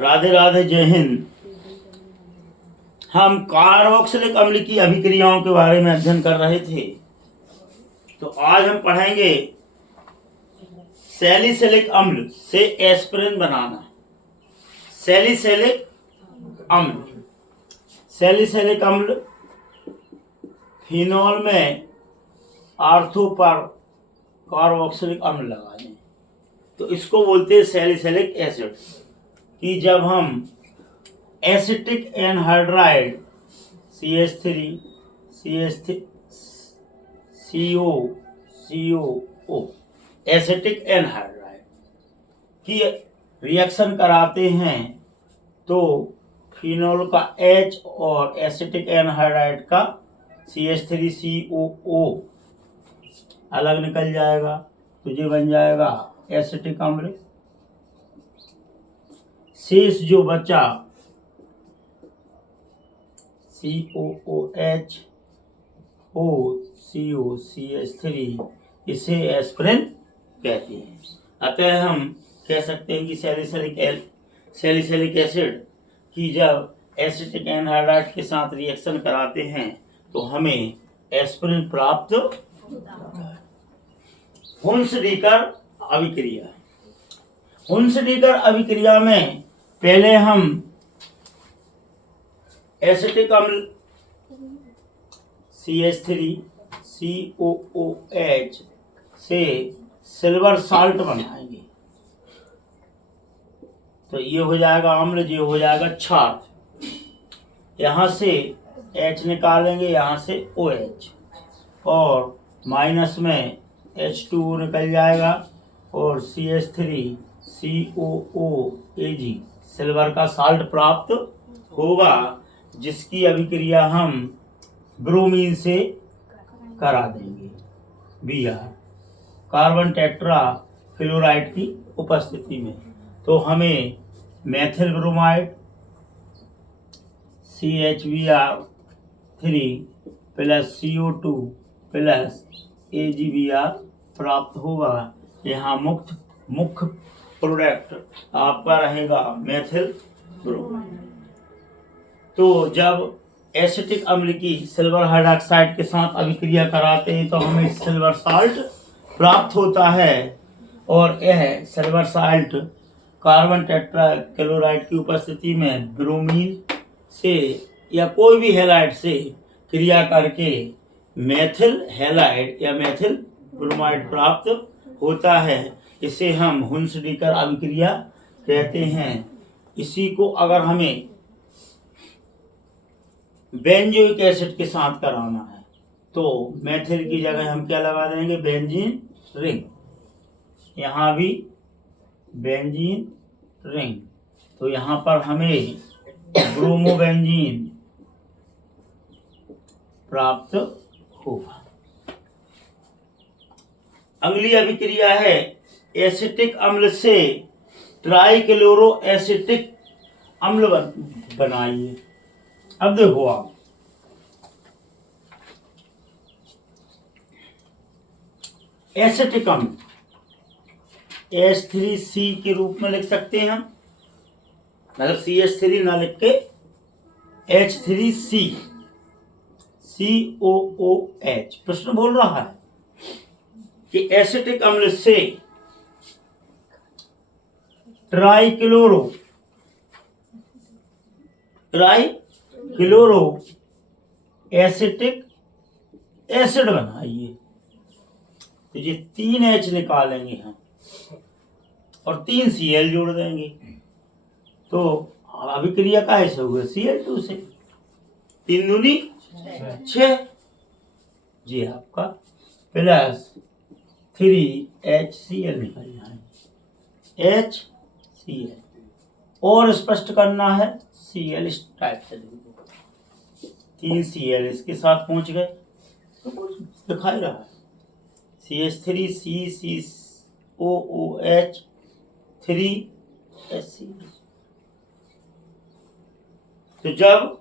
राधे राधे, जय हिंद। हम कार्बोक्सिलिक अम्ल की अभिक्रियाओं के बारे में अध्ययन कर रहे थे। तो आज हम पढ़ेंगे सैलिसिलिक अम्ल से एस्पिरिन बनाना। सैलिसिलिक अम्ल फिनॉल में आर्थो पर कार्बोक्सिलिक अम्ल लगा दें तो इसको बोलते हैं सैलिसिलिक एसिड। कि जब हम acetic anhydride CH3CO acetic anhydride की रिएक्शन कराते हैं तो फिनॉल का H और एसिटिक एनहाइड्राइड का CH3COO अलग निकल जाएगा, तो ये बन जाएगा एसिटिक अम्ल। शेष जो बचा COOH OCOCH3 इसे एस्पिरिन कहते हैं। अतः हम कह सकते हैं कि सैलिसिलिक एसिड की जब एसिटिक एनहाइड्राइड के साथ रिएक्शन कराते हैं तो हमें एस्पिरिन प्राप्त होता है। हुन्स-डीकर अभिक्रिया। हुन्स-डीकर अभिक्रिया में पहले हम एसिटिक अम्ल CH3COOH से सिल्वर साल्ट बनाएंगे तो ये हो जाएगा अम्ल, ये हो जाएगा क्षार। यहाँ से H निकालेंगे, यहाँ से OH और माइनस में H2O निकल जाएगा और CH3COOAg सिल्वर का साल्ट प्राप्त होगा, जिसकी अभिक्रिया हम ब्रोमीन से करा देंगे Br कार्बन टेट्रा क्लोराइड की उपस्थिति में। तो हमें methyl bromide CHBr3 plus CO2 plus AgBr प्राप्त होगा। यहाँ मुख्य प्रोडक्ट आपका रहेगा मेथिल ब्रोमाइड। तो जब एसिटिक अम्ल की सिल्वर हाइड्रॉक्साइड के साथ अभिक्रिया कराते हैं तो हमें सिल्वर साल्ट प्राप्त होता है और यह silver salt carbon tetra chloride की उपस्थिति में ब्रोमीन से या कोई भी हैलाइड से क्रिया करके मेथिल हैलाइड या मेथिल ब्रोमाइड प्राप्त होता है। इसे हम हुन्स-डीकर अभिक्रिया कहते हैं। इसी को अगर हमें बेंजोइक एसिड के साथ कराना है तो मेथिल की जगह हम क्या लगा देंगे, बेंजीन रिंग। यहाँ भी बेंजीन रिंग, तो यहाँ पर हमें ब्रोमोबेंजीन प्राप्त होगा। अगली अभिक्रिया है एसिटिक अम्ल से ट्राइक्लोरो एसिटिक अम्ल बनाइए। अब देखो आप, एसिटिक अम्ल H3C के रूप में लिख सकते हैं हम, मतलब CH3 ना लिख के H3C COOH। प्रश्न बोल रहा है कि एसिटिक अम्ल से ट्राइक्लोरो एसिटिक एसिड बनाइए। तो ये 3 H निकालेंगे हम और 3 Cl जोड़ देंगे तो अभिक्रिया का ऐसे हुआ Cl2 से 3 दूनी 6 जी आपका प्लस 3HCl निकल जाएंगे HCl। और स्पष्ट करना है Cl इस टाइप से 3 Cl इसके साथ पहुंच गए तो कुछ दिखाई रहा है CH3CCOOH 3HCl। तो जब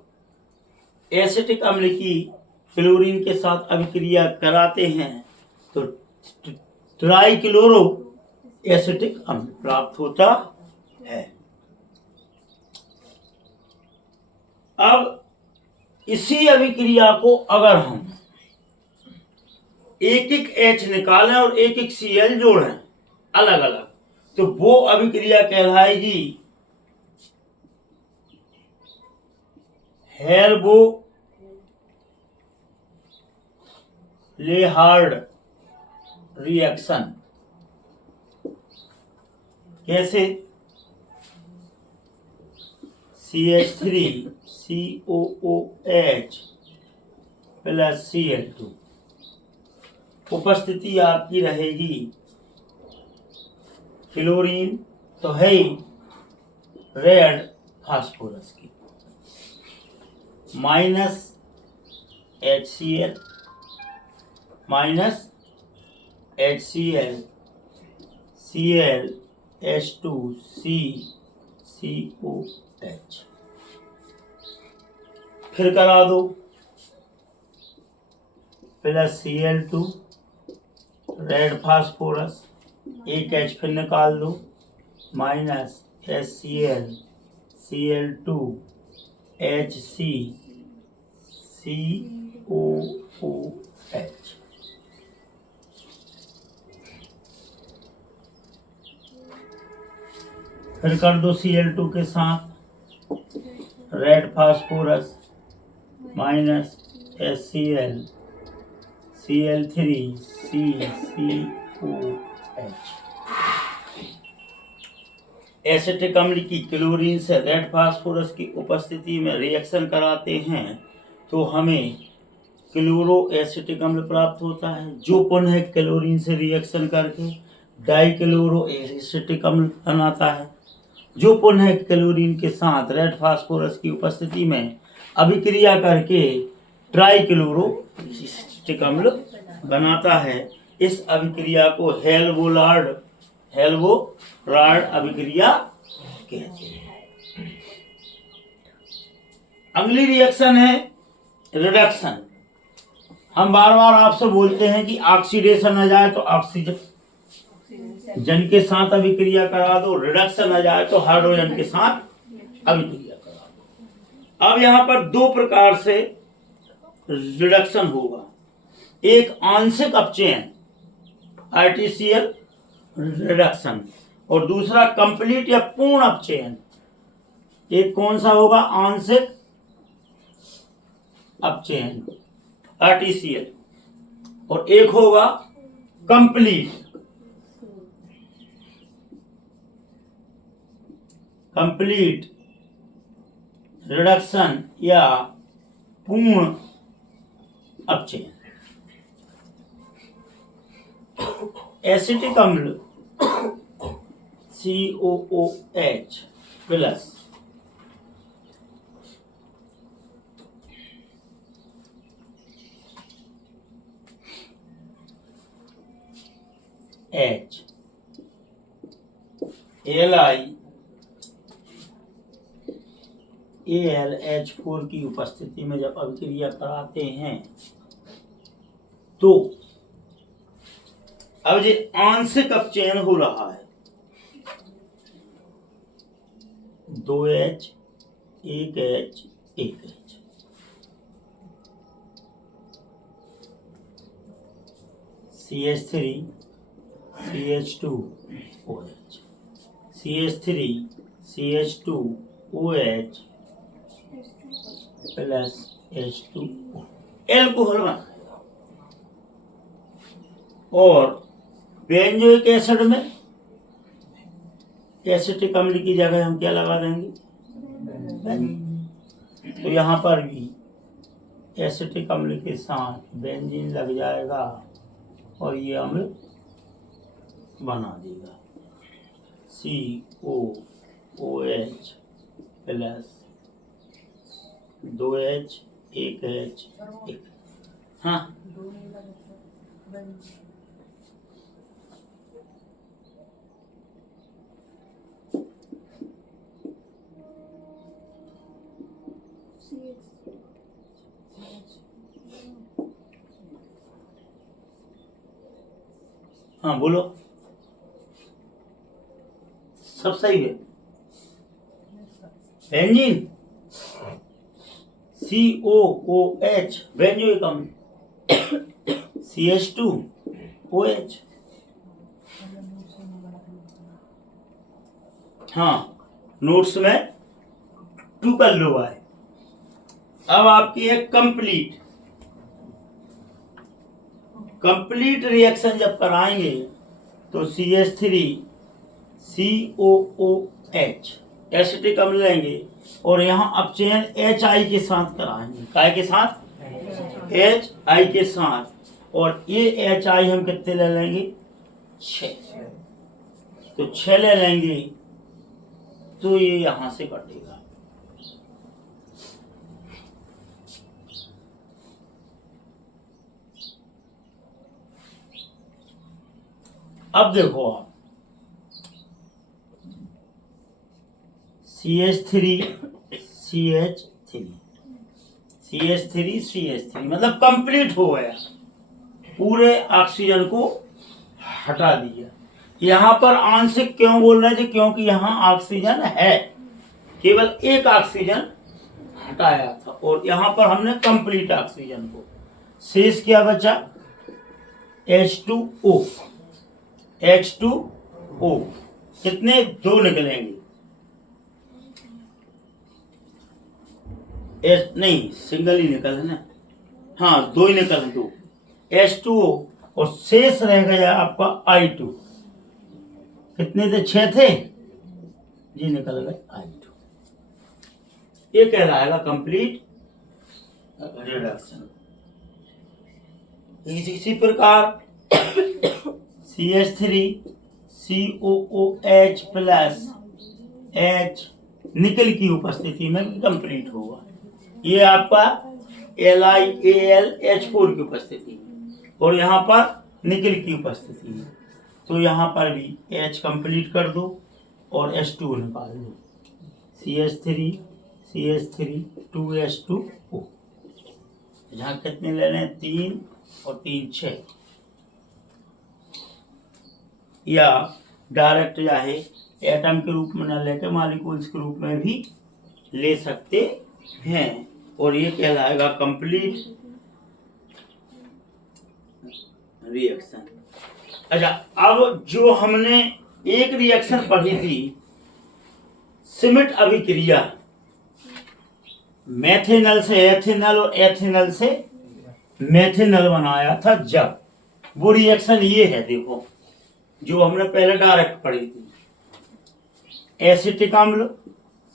एसिटिक अम्ल की क्लोरीन के साथ अभिक्रिया कराते हैं तो ट्राइक्लोरो एसिटिक अम्ल प्राप्त होता है। अब इसी अभिक्रिया को अगर हम एक एक H निकालें और एक एक Cl जोड़ें अलग अलग, तो वो अभिक्रिया कहलाएगी हेल्बो-लेहार्ड रिएक्शन। कैसे? CH3COOH प्लस Cl2, उपस्थिति आपकी रहेगी क्लोरीन तो है ही रेड फास्फोरस की, minus HCl minus HCl ClH2CCOH। फिर करा दो, प्लस Cl2 रेड फास्फोरस, एक H फिर निकाल दो, माइनस HCl Cl2 HCCOOH। फिर कर दो Cl2 के साथ red phosphorus minus HCl Cl3CCOH। Acetic अम्ल की क्लोरीन से रेड फास्फोरस की उपस्थिति में रिएक्शन कराते हैं तो हमें क्लोरो एसिटिक अम्ल प्राप्त होता है, जो पुनः क्लोरीन से रिएक्शन करके डाइक्लोरो एसिटिक अम्ल बनाता है, जो पुनः क्लोरीन के साथ रेड फास्फोरस की उपस्थिति में अभिक्रिया करके ट्राइक्लोरो एसिटिक अम्ल बनाता है। इस अभिक्रिया को हेल्बो-लार्ड अभिक्रिया कहते हैं। अगली रिएक्शन है रिडक्शन। हम बार बार आपसे बोलते हैं कि ऑक्सीडेशन आ जाए तो ऑक्सीजन के साथ अभिक्रिया करा दो, रिडक्शन आ जाए तो हाइड्रोजन के साथ अभिक्रिया करा दो। अब यहां पर दो प्रकार से रिडक्शन होगा, एक आंशिक अपचयन आर्टिफिशियल रिडक्शन और दूसरा कंप्लीट या पूर्ण अपचयन। एक कौन सा होगा? आंशिक अपचयन आर्टिफिशियल, और एक होगा कंप्लीट रिडक्शन या पूर्ण अपचयन। एसिटिक अम्ल COOH प्लस H AlH4 की उपस्थिति में जब अभिक्रिया कराते हैं तो अब ये आंशिक अपचयन हो रहा है, 2H 1H 1H, CH3 CH2OH, CH3 CH2OH plus H2O, alcohol बनाएगा। और बेंजोइक एसिड में एसिटिक अम्ल की जगह हम क्या लगा देंगे? तो यहाँ पर भी एसिटिक अम्ल के साथ बेंजीन लग जाएगा और ये अम्ल बना देगा COOH प्लस 2H 1H 1। हाँ, हाँ बोलो, सब सही है। बेंजीन COOH बेंजोइक अम्ल, CH2OH। हाँ, नोट्स में 2 कर लो भाई। अब आपकी है कंप्लीट रिएक्शन जब कराएंगे तो CH3COOH एसिटिक अम्ल लेंगे और यहाँ अपचयन HI के साथ कराएंगे। काय के साथ? HI के साथ। और ये HI हम कितने ले लेंगे? 6। तो 6 ले लेंगे तो ये यहां से कटेगा। अब देखो आप CH3 मतलब कंप्लीट हो गया, पूरे ऑक्सीजन को हटा दिया। यहां पर आंशिक क्यों बोल रहे थे? क्योंकि यहां ऑक्सीजन है, केवल एक ऑक्सीजन हटाया था और यहां पर हमने कंप्लीट ऑक्सीजन को। शेष क्या बचा? H2O। कितने? 2 निकलेंगे। नहीं, सिंगल ही निकल है ना। हाँ, 2 ही निकल, 2 H2O और शेष रह गया आपका I2। कितने थे? 6 थे जी, निकल गए I2। ये कहलाएगा कंप्लीट रिडक्शन। इसी प्रकार CH3COOH प्लस H निकल की उपस्थिति में कंप्लीट होगा। ये आपका LiAlH4 की उपस्थिति में और यहाँ पर निकल की उपस्थिति में। तो यहाँ पर भी H कंप्लीट कर दो और H2 निकाल दो। CH3 2H2O। यहाँ कितने ले लें? 3 और 3 6। या डायरेक्ट चाहे एटम के रूप में न लेके मॉलिक्यूल्स के रूप में भी ले सकते हैं और ये कहलाएगा कंप्लीट रिएक्शन। अच्छा, अब जो हमने एक रिएक्शन पढ़ी थी, सिमिट अभिक्रिया, मेथेनल से एथेनल और एथेनल से मेथेनल बनाया था जब, वो रिएक्शन ये है। देखो, जो हमने पहले डायरेक्ट पढ़ी थी, एसिटिक अम्ल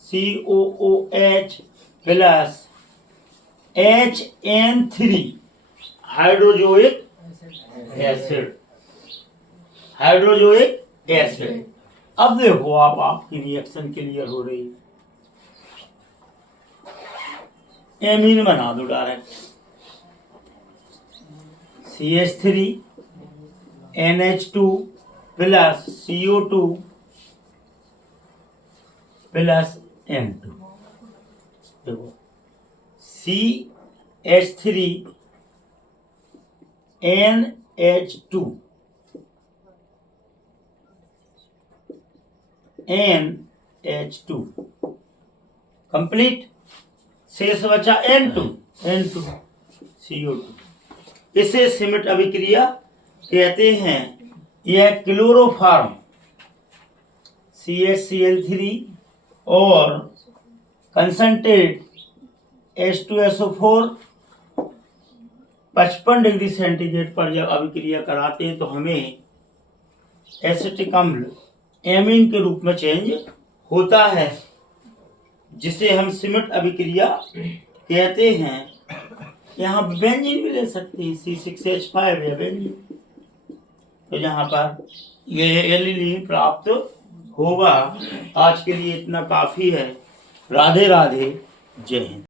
COOH plus HN3 hydrazoic acid. अब देखो आप, आपकी रिएक्शन क्लियर हो रही। एमीन बना दो direct. CH3 NH2 plus CO2 plus N2। देखो, CH3 NH2 कंप्लीट। शेष बचा N2 CO2। इसे सिमिट अभिक्रिया कहते हैं। यह क्लोरोफॉर्म CHCl3 और कंसंट्रेट H2SO4 55 डिग्री सेंटीग्रेड पर जब अभिक्रिया कराते हैं तो हमें एसिटिक अम्ल एमीन के रूप में चेंज होता है, जिसे हम सिमिट अभिक्रिया कहते हैं। यहाँ बेंजीन भी ले सकते हैं, C6H5 या बेंजीन। तो यहाँ पर ये एलिलीन प्राप्त होगा। आज के लिए इतना काफी है। राधे राधे, जय हिंद।